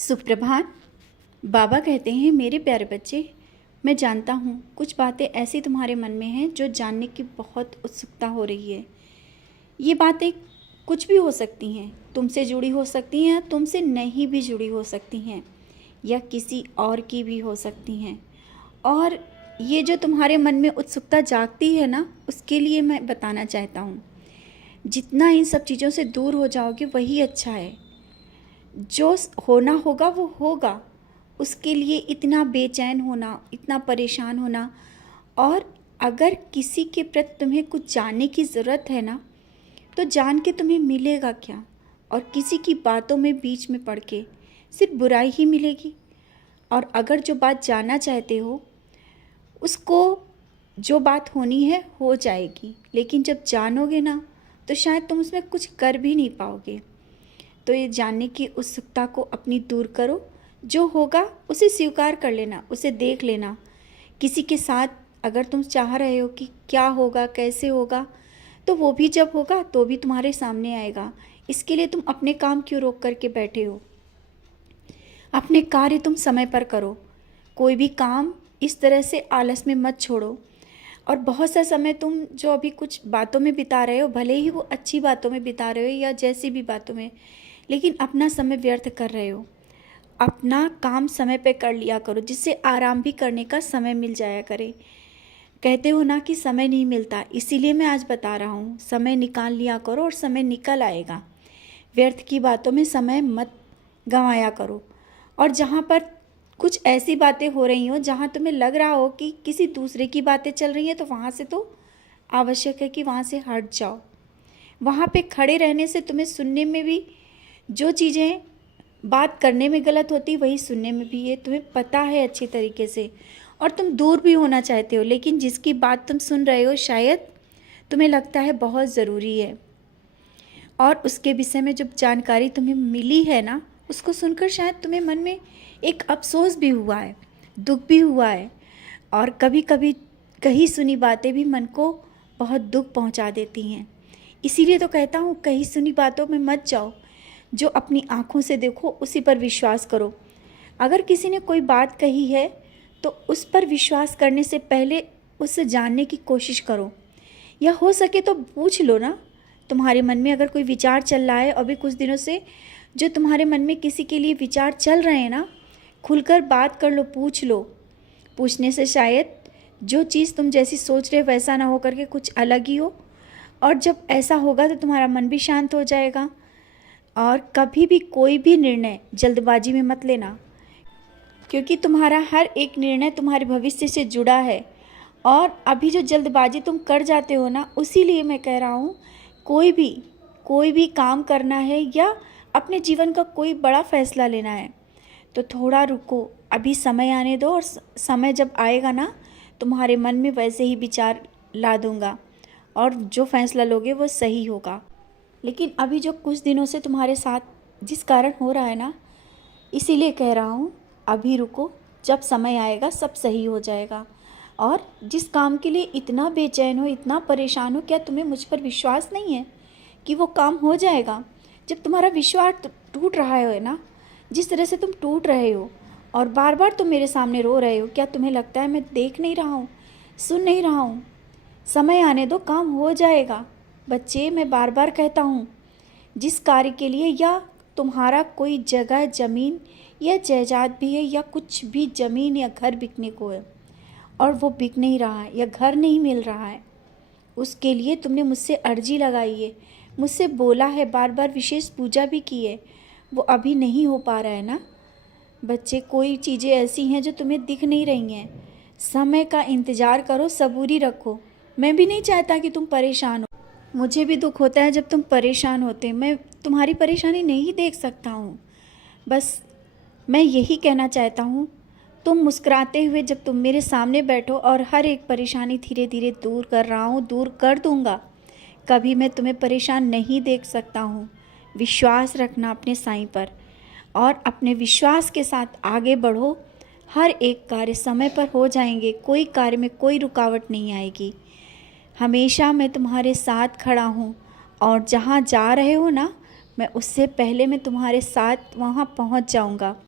सुप्रभात। बाबा कहते हैं, मेरे प्यारे बच्चे, मैं जानता हूँ कुछ बातें ऐसी तुम्हारे मन में हैं जो जानने की बहुत उत्सुकता हो रही है। ये बातें कुछ भी हो सकती हैं, तुमसे जुड़ी हो सकती हैं या तुमसे नहीं भी जुड़ी हो सकती हैं, या किसी और की भी हो सकती हैं। और ये जो तुम्हारे मन में उत्सुकता जागती है ना, उसके लिए मैं बताना चाहता हूँ, जितना इन सब चीज़ों से दूर हो जाओगे वही अच्छा है। जो होना होगा वो होगा, उसके लिए इतना बेचैन होना, इतना परेशान होना। और अगर किसी के प्रति तुम्हें कुछ जानने की ज़रूरत है ना, तो जान के तुम्हें मिलेगा क्या? और किसी की बातों में बीच में पड़ के सिर्फ बुराई ही मिलेगी। और अगर जो बात जानना चाहते हो उसको, जो बात होनी है हो जाएगी, लेकिन जब जानोगे ना तो शायद तुम उसमें कुछ कर भी नहीं पाओगे। तो ये जानने की उत्सुकता को अपनी दूर करो। जो होगा उसे स्वीकार कर लेना, उसे देख लेना। किसी के साथ अगर तुम चाह रहे हो कि क्या होगा, कैसे होगा, तो वो भी जब होगा तो भी तुम्हारे सामने आएगा। इसके लिए तुम अपने काम क्यों रोक करके बैठे हो? अपने कार्य तुम समय पर करो। कोई भी काम इस तरह से आलस में मत छोड़ो। और बहुत सा समय तुम जो अभी कुछ बातों में बिता रहे हो, भले ही वो अच्छी बातों में बिता रहे हो या जैसी भी बातों में, लेकिन अपना समय व्यर्थ कर रहे हो। अपना काम समय पे कर लिया करो, जिससे आराम भी करने का समय मिल जाया करे। कहते हो ना कि समय नहीं मिलता, इसीलिए मैं आज बता रहा हूँ, समय निकाल लिया करो और समय निकल आएगा। व्यर्थ की बातों में समय मत गंवाया करो। और जहाँ पर कुछ ऐसी बातें हो रही हो जहाँ तुम्हें लग रहा हो कि किसी दूसरे की बातें चल रही हैं, तो वहाँ से तो आवश्यक है कि वहाँ से हट जाओ। वहाँ पे खड़े रहने से तुम्हें सुनने में भी जो चीज़ें बात करने में गलत होती, वही सुनने में भी है, तुम्हें पता है अच्छी तरीके से। और तुम दूर भी होना चाहते हो, लेकिन जिसकी बात तुम सुन रहे हो शायद तुम्हें लगता है बहुत ज़रूरी है, और उसके विषय में जब जानकारी तुम्हें मिली है ना, उसको सुनकर शायद तुम्हें मन में एक अफसोस भी हुआ है, दुख भी हुआ है। और कभी कभी कही सुनी बातें भी मन को बहुत दुख पहुंचा देती हैं। इसीलिए तो कहता हूँ, कही सुनी बातों में मत जाओ। जो अपनी आँखों से देखो उसी पर विश्वास करो। अगर किसी ने कोई बात कही है तो उस पर विश्वास करने से पहले उससे जानने की कोशिश करो, या हो सके तो पूछ लो ना। तुम्हारे मन में अगर कोई विचार चल रहा है, अभी कुछ दिनों से जो तुम्हारे मन में किसी के लिए विचार चल रहे हैं ना, खुलकर बात कर लो, पूछ लो। पूछने से शायद जो चीज़ तुम जैसी सोच रहे हो वैसा ना हो करके कुछ अलग ही हो। और जब ऐसा होगा तो तुम्हारा मन भी शांत हो जाएगा। और कभी भी कोई भी निर्णय जल्दबाजी में मत लेना, क्योंकि तुम्हारा हर एक निर्णय तुम्हारे भविष्य से जुड़ा है। और अभी जो जल्दबाजी तुम कर जाते हो ना, उसी लिए मैं कह रहा हूँ, कोई भी काम करना है या अपने जीवन का कोई बड़ा फैसला लेना है तो थोड़ा रुको, अभी समय आने दो। और समय जब आएगा ना, तुम्हारे मन में वैसे ही विचार ला दूंगा और जो फैसला लोगे वो सही होगा। लेकिन अभी जो कुछ दिनों से तुम्हारे साथ जिस कारण हो रहा है ना, इसीलिए कह रहा हूँ, अभी रुको, जब समय आएगा सब सही हो जाएगा। और जिस काम के लिए इतना बेचैन हो, इतना परेशान हो, क्या तुम्हें मुझ पर विश्वास नहीं है कि वो काम हो जाएगा? जब तुम्हारा विश्वास टूट रहा है ना, जिस तरह से तुम टूट रहे हो और बार बार तुम मेरे सामने रो रहे हो, क्या तुम्हें लगता है मैं देख नहीं रहा हूँ, सुन नहीं रहा हूँ? समय आने दो, काम हो जाएगा। बच्चे, मैं बार बार कहता हूँ, जिस कार्य के लिए, या तुम्हारा कोई जगह, ज़मीन या जायदाद भी है, या कुछ भी ज़मीन या घर बिकने को है और वो बिक नहीं रहा है या घर नहीं मिल रहा है, उसके लिए तुमने मुझसे अर्जी लगाई है, मुझसे बोला है, बार बार विशेष पूजा भी की है, वो अभी नहीं हो पा रहा है ना। बच्चे, कोई चीज़ें ऐसी हैं जो तुम्हें दिख नहीं रही हैं। समय का इंतज़ार करो, सबूरी रखो। मैं भी नहीं चाहता कि तुम परेशान हो, मुझे भी दुख होता है जब तुम परेशान होते। मैं तुम्हारी परेशानी नहीं देख सकता हूँ। बस मैं यही कहना चाहता हूँ, तुम मुस्कुराते हुए जब तुम मेरे सामने बैठो, और हर एक परेशानी धीरे धीरे दूर कर रहा हूँ, दूर कर दूँगा। कभी मैं तुम्हें परेशान नहीं देख सकता हूँ। विश्वास रखना अपने साईं पर, और अपने विश्वास के साथ आगे बढ़ो। हर एक कार्य समय पर हो जाएंगे, कोई कार्य में कोई रुकावट नहीं आएगी। हमेशा मैं तुम्हारे साथ खड़ा हूँ, और जहाँ जा रहे हो ना, मैं उससे पहले मैं तुम्हारे साथ वहाँ पहुँच जाऊँगा।